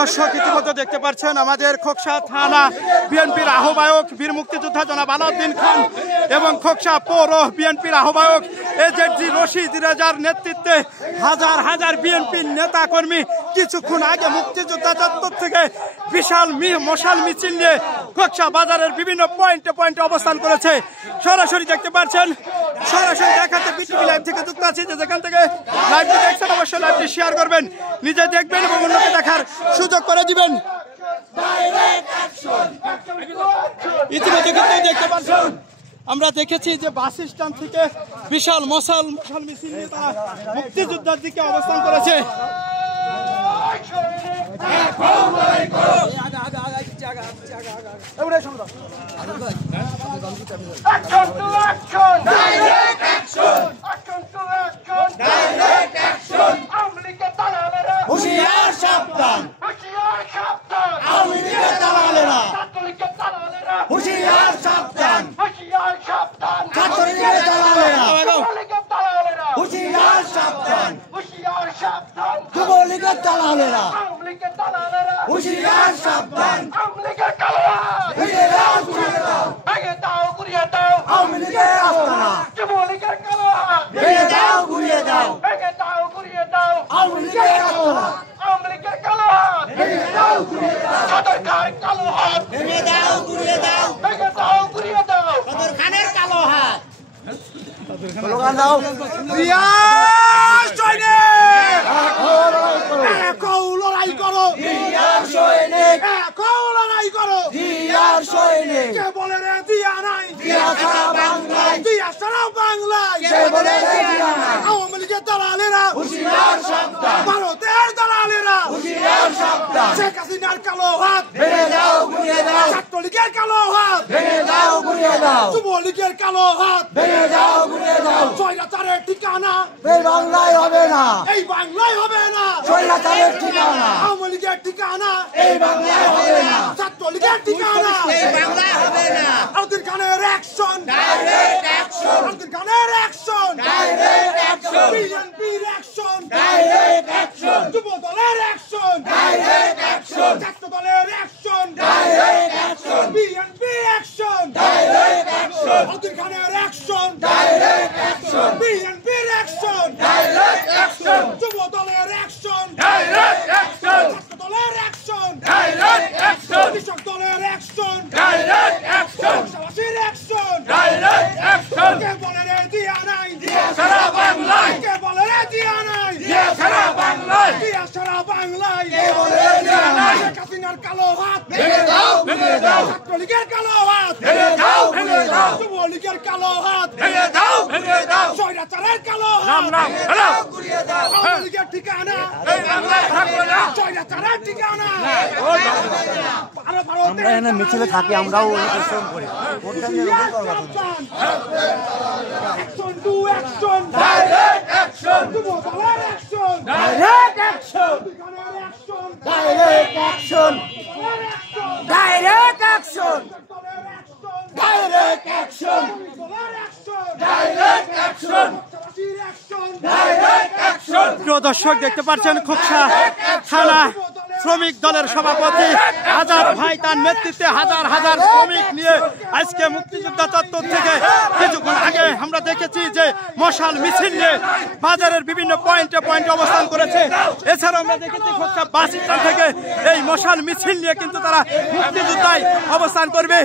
দর্শক ইতিমধ্যে দেখতে পাচ্ছেন আমাদের খোকসা থানা বিএনপির আহ্বায়ক বীর মুক্তিযোদ্ধা জনাব আলাউদ্দিন খান এবং খোকসা পৌর বিএনপির আহ্বায়ক এজেডজি রশিদ রেজার নেতৃত্বে হাজার হাজার বিএনপির নেতা কর্মী কিছুক্ষণ আগে মুক্তিযোদ্ধা চত্বর থেকে বিশাল মশাল মিছিল নিয়ে খোকসা বাজারের বিভিন্ন পয়েন্টে অবস্থান করেছে। সরাসরি দেখতে পাচ্ছেন, সরাসরি দেখাতে বিটিভি লাইভ থেকে যুক্ত আছি। যেখান থেকে লাইভটি দেখছেন অবশ্যই লাইভটি শেয়ার করবেন, নিজে দেখবেন এবং অন্যকে দেখার সুযোগ করে দিবেন। ইতিমধ্যে কিন্তু দেখতে পাচ্ছেন আমরা দেখেছি যে বাস স্ট্যান্ড থেকে বিশাল মশাল মিছিল নিয়ে তারা মুক্তিযোদ্ধার দিকে অবস্থান করেছে। ভারতের দালালেরা শেখ হাসিনার কালো হাত ভেঙে দাও, ঘুরিয়ে দাও। ছাত্রলীগের কালো হাত ভেঙে দাও, ঘুরিয়ে দাও। যুবলীগের কালো হাত ভেঙে দাও, ঘুরিয়ে দাও। স্বৈরাচারের ঠিকানা এই বাংলায় হবে না, এই বাংলায় হবে না। স্বৈরাচারের ঠিকানা আওয়ামী লীগের ঠিকানা এই বাংলায় হবে না। ছাত্রলীগের ঠিকানা এই বাংলায় হবে না। আলাউদ্দিন খানের অ্যাকশন, ডাইরেক্ট অ্যাকশন। আলাউদ্দিন খানের অ্যাকশন, ডাইরেক্ট অ্যাকশন। বিএনপির অ্যাকশন, ডাইরেক্ট অ্যাকশন। যুব দলের অ্যাকশন, ডাইরেক্ট অ্যাকশন। ছাত্র দলের action, direct action. BNP action, direct action. Alauddin খানের অ্যাকশন, ডাইরেক্ট অ্যাকশন। বিএনপির অ্যাকশন, ডাইরেক্ট অ্যাকশন। যুব দলের অ্যাকশন, ডাইরেক্ট অ্যাকশন। ছাত্র দলের অ্যাকশন, ডাইরেক্ট অ্যাকশন। কৃষক দলের অ্যাকশন, ডাইরেক্ট অ্যাকশন। সমাজের অ্যাকশন, ডাইরেক্ট অ্যাকশন। কে বলে রে দিয়া নাই, দিয়া সারা বাংলায়। কে বলে রে দিয়া নাই, দিয়া সারা বাংলায়। দিয়া সারা বাংলায়। কে বলে রে দিয়া নাই। শেখ হাসিনার কালো হাত ভেঙে দাও, ভেঙে দাও। ছাত্রলীগের কালো হাত ভেঙে দাও, ভেঙে দাও। যুবলীগের কালো হাত ভেঙে দাও, ভেঙে দাও। স্বৈরাচারের কালো হাত ভেঙে দাও, ঘুরিয়ে দাও। আওয়ামী লীগের ঠিকানা এই বাংলায় থাকবে না। স্বৈরাচারের ঠিকানা আমরা এখানে মিছিলে থাকি, আমরাও পরিশ্রম করি। Action to action, direct action. যুবদলের action, direct action. Direct action, direct action. Direct action, direct action. প্রিয় দর্শক দেখতে পাচ্ছেন খোকসা থানা শ্রমিক দলের সভাপতি আজাদ ভাই তার নেতৃত্বে হাজার হাজার শ্রমিক নিয়ে আজকে মুক্তিযোদ্ধা চত্বর থেকে কিছুক্ষণ আগে আমরা দেখেছি যে মশাল মিছিল নিয়ে বাজারের বিভিন্ন পয়েন্টে অবস্থান করেছে। এছাড়াও আমরা দেখেছি খোকসা বাস স্ট্যান্ড থেকে এই মশাল মিছিল নিয়ে কিন্তু তারা মুক্তিযোদ্ধায় অবস্থান করবে।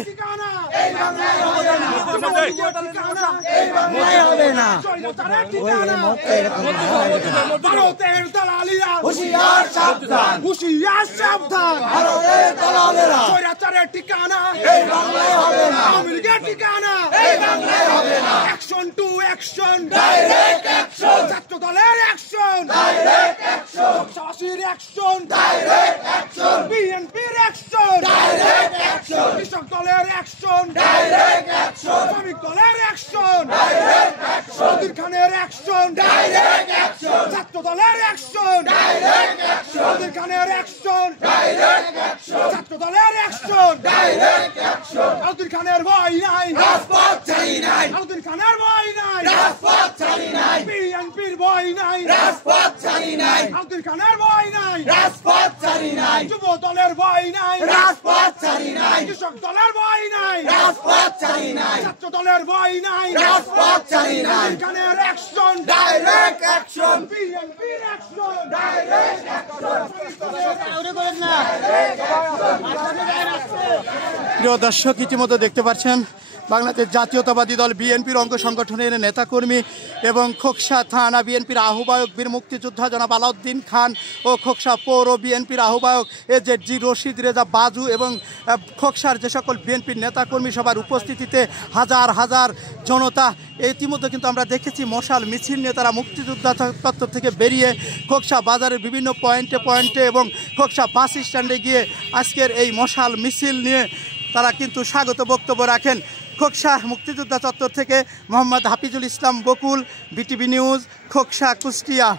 ভারতের দালালিরা হুঁশিয়ার সাবধান, হুঁশিয়ার সাবধান। ভারতের দালালেরা স্বৈরাচারের ঠিকানা এই বাংলায় হবে না। আওয়ামী লীগের ঠিকানা এই বাংলায় হবে না। Action to action, direct action. ছাত্র দলের অ্যাকশন, ডাইরেক্ট অ্যাকশন। সমাজের অ্যাকশন, ডাইরেক্ট অ্যাকশন। বিএনপির অ্যাকশন, ডাইরেক্ট অ্যাকশন। কৃষক দলের অ্যাকশন, ডাইরেক্ট অ্যাকশন। শ্রমিক দলের অ্যাকশন, ডাইরেক্ট অ্যাকশন। আলাউদ্দিন খানের অ্যাকশন, ডাইরেক্ট অ্যাকশন। ছাত্র দলের অ্যাকশন, ডাইরেক্ট অ্যাকশন। আলাউদ্দিন খানের অ্যাকশন, ডাইরেক্ট অ্যাকশন। ছাত্র দলের অ্যাকশন, ডাইরেক্ট অ্যাকশন। আলাউদ্দিন খানের ভয় নাই, রাজপথ ছাড়ি নাই। আলাউদ্দিন খানের ভয় নাই, রাজপথ ছাড়ি নাই। বিএনপির ভয় নাই, রাজপথ ছাড়ি নাই। আলাউদ্দিন খানের ভয় নাই, রাজপথ ছাড়ি নাই। যুব দলের ভয় নাই, রাজপথ ছাড়ি নাই। কৃষক দলের ভয় নাই, রাজপথ ছাড়ি নাই। ছাত্র দলের ভয় নাই, রাজপথ ছাড়ি নাই। আলাউদ্দিন খানের অ্যাকশন, ডাইরেক্ট অ্যাকশন। বিএনপির অ্যাকশন, ডাইরেক্ট অ্যাকশন। প্রিয় দর্শক, ইতিমধ্যে দেখতে পাচ্ছেন বাংলাদেশ জাতীয়তাবাদী দল বিএনপির অঙ্গ সংগঠনের নেতাকর্মী এবং খোকসা থানা বিএনপির আহ্বায়ক বীর মুক্তিযোদ্ধা জনাব আলাউদ্দিন খান ও খোকসা পৌর বিএনপির আহ্বায়ক এজেড রশিদ রেজা বাজু এবং খোকসার যে সকল বিএনপির নেতাকর্মী সবার উপস্থিতিতে হাজার হাজার জনতা ইতিমধ্যে কিন্তু আমরা দেখেছি মশাল মিছিল নিয়ে তারা মুক্তিযোদ্ধা চত্বর থেকে বেরিয়ে খোকসা বাজারের বিভিন্ন পয়েন্টে এবং খোকসা বাস স্ট্যান্ডে গিয়ে আজকের এই মশাল মিছিল নিয়ে তারা কিন্তু স্বাগত বক্তব্য রাখেন। খোকসা মুক্তিযোদ্ধা চত্বর থেকে মোহাম্মদ হাফিজুল ইসলাম বকুল, বিটিভি নিউজ, খোকসা, কুষ্টিয়া।